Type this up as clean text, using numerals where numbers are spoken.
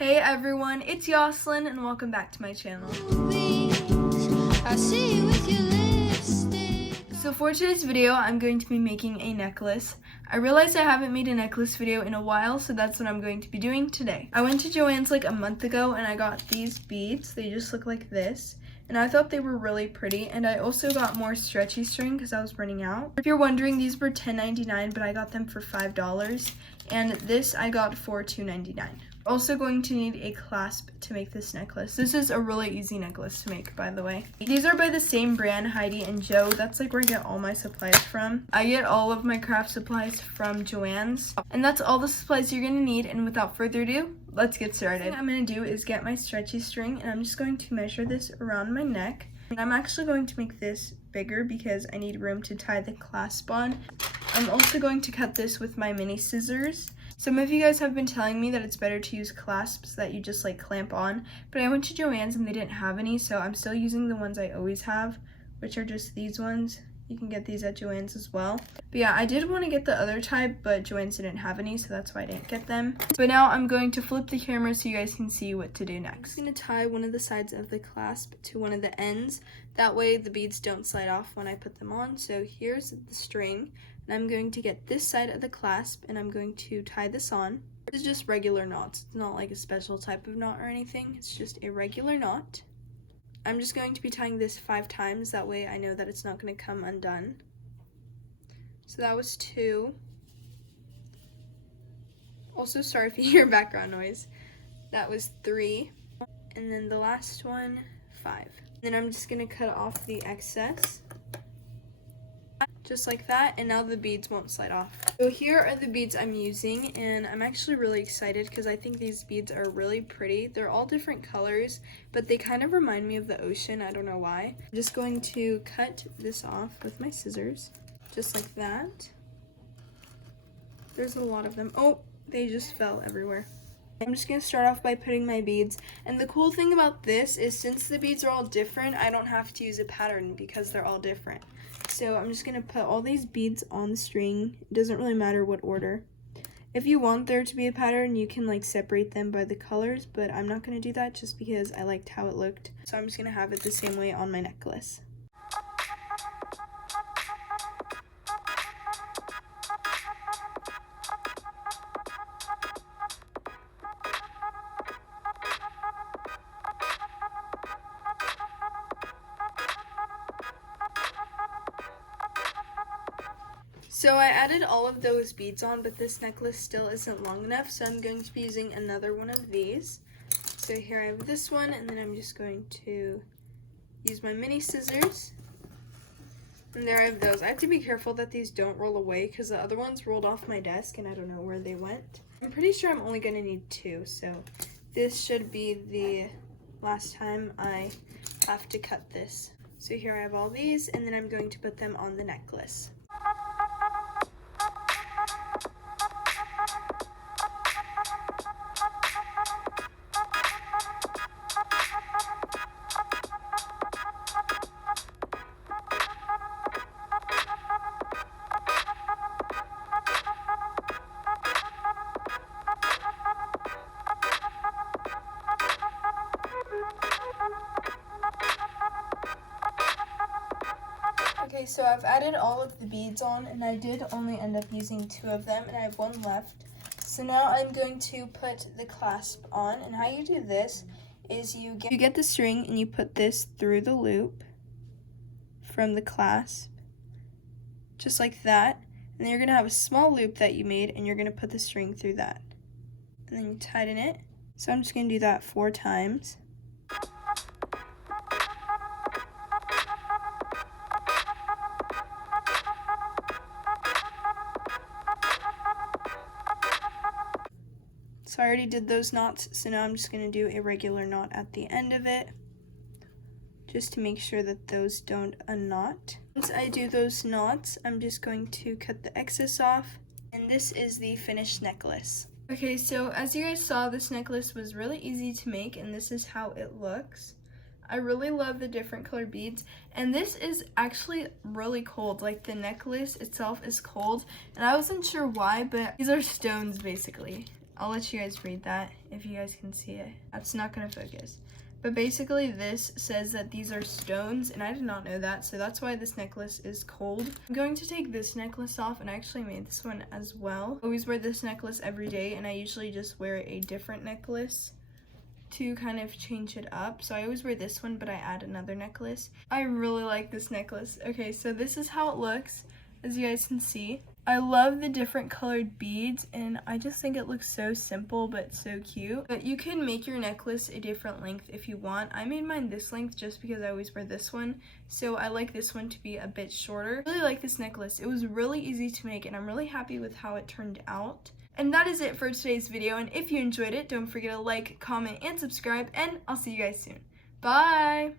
Hey everyone, it's Yoslyn and welcome back to my channel. So for today's video, I'm going to be making a necklace. I realized I haven't made a necklace video in a while, so that's what I'm going to be doing today. I went to Joann's like a month ago and I got these beads. They just look like this. And I thought they were really pretty, and I also got more stretchy string because I was running out. If you're wondering, these were $10.99, but I got them for $5, and this I got for $2.99. Also going to need a clasp to make this necklace. This is a really easy necklace to make, by the way. These are by the same brand, Heidi and Joe. That's like where I get all my supplies from. I get all of my craft supplies from Joann's, and that's all the supplies you're gonna need. And without further ado, let's get started. What I'm gonna do is get my stretchy string, and I'm just going to measure this around my neck. And I'm actually going to make this bigger because I need room to tie the clasp on. I'm also going to cut this with my mini scissors. Some of you guys have been telling me that it's better to use clasps that you just like clamp on, but I went to Joann's and they didn't have any, so I'm still using the ones I always have, which are just these ones. You can get these at Joann's as well. But yeah, I did want to get the other type, but Joann's didn't have any, so that's why I didn't get them. But now I'm going to flip the camera so you guys can see what to do next. I'm just going to tie one of the sides of the clasp to one of the ends. That way the beads don't slide off when I put them on. So here's the string. And I'm going to get this side of the clasp and I'm going to tie this on. This is just regular knots. It's not like a special type of knot or anything. It's just a regular knot. I'm just going to be tying this 5 times. That way I know that it's not going to come undone. So that was 2. Also, sorry if you hear background noise. That was 3. And then the last one, 5. Then I'm just going to cut off the excess. Just like that, and now the beads won't slide off. So here are the beads I'm using, and I'm actually really excited because I think these beads are really pretty. They're all different colors, but they kind of remind me of the ocean. I don't know why. I'm just going to cut this off with my scissors, just like that. There's a lot of them. Oh, they just fell everywhere. I'm just going to start off by putting my beads, and the cool thing about this is since the beads are all different, I don't have to use a pattern because they're all different. So I'm just going to put all these beads on the string. It doesn't really matter what order. If you want there to be a pattern, you can like separate them by the colors, but I'm not going to do that just because I liked how it looked. So I'm just going to have it the same way on my necklace. So I added all of those beads on, but this necklace still isn't long enough, so I'm going to be using another one of these. So here I have this one, and then I'm just going to use my mini scissors. And there I have those. I have to be careful that these don't roll away because the other ones rolled off my desk and I don't know where they went. I'm pretty sure I'm only going to need 2, so this should be the last time I have to cut this. So here I have all these, and then I'm going to put them on the necklace. Okay, so I've added all of the beads on, and I did only end up using 2 of them, and I have 1 left. So now I'm going to put the clasp on, and how you do this is you get the string and you put this through the loop from the clasp, just like that. And then you're going to have a small loop that you made, and you're going to put the string through that. And then you tighten it. So I'm just going to do that 4 times. So I already did those knots, so now I'm just going to do a regular knot at the end of it, just to make sure that those don't unknot. Once I do those knots, I'm just going to cut the excess off, and this is the finished necklace. Okay, so as you guys saw, this necklace was really easy to make, and this is how it looks. I really love the different colored beads, and this is actually really cold. Like, the necklace itself is cold, and I wasn't sure why, but these are stones basically. I'll let you guys read that if you guys can see it. That's not gonna focus. But basically this says that these are stones, and I did not know that, so that's why this necklace is cold. I'm going to take this necklace off, and I actually made this one as well. I always wear this necklace every day, and I usually just wear a different necklace to kind of change it up. So I always wear this one, but I add another necklace. I really like this necklace. Okay, so this is how it looks, as you guys can see. I love the different colored beads, and I just think it looks so simple but so cute. But you can make your necklace a different length if you want. I made mine this length just because I always wear this one, so I like this one to be a bit shorter. I really like this necklace. It was really easy to make, and I'm really happy with how it turned out. And that is it for today's video, and if you enjoyed it, don't forget to like, comment, and subscribe, and I'll see you guys soon. Bye!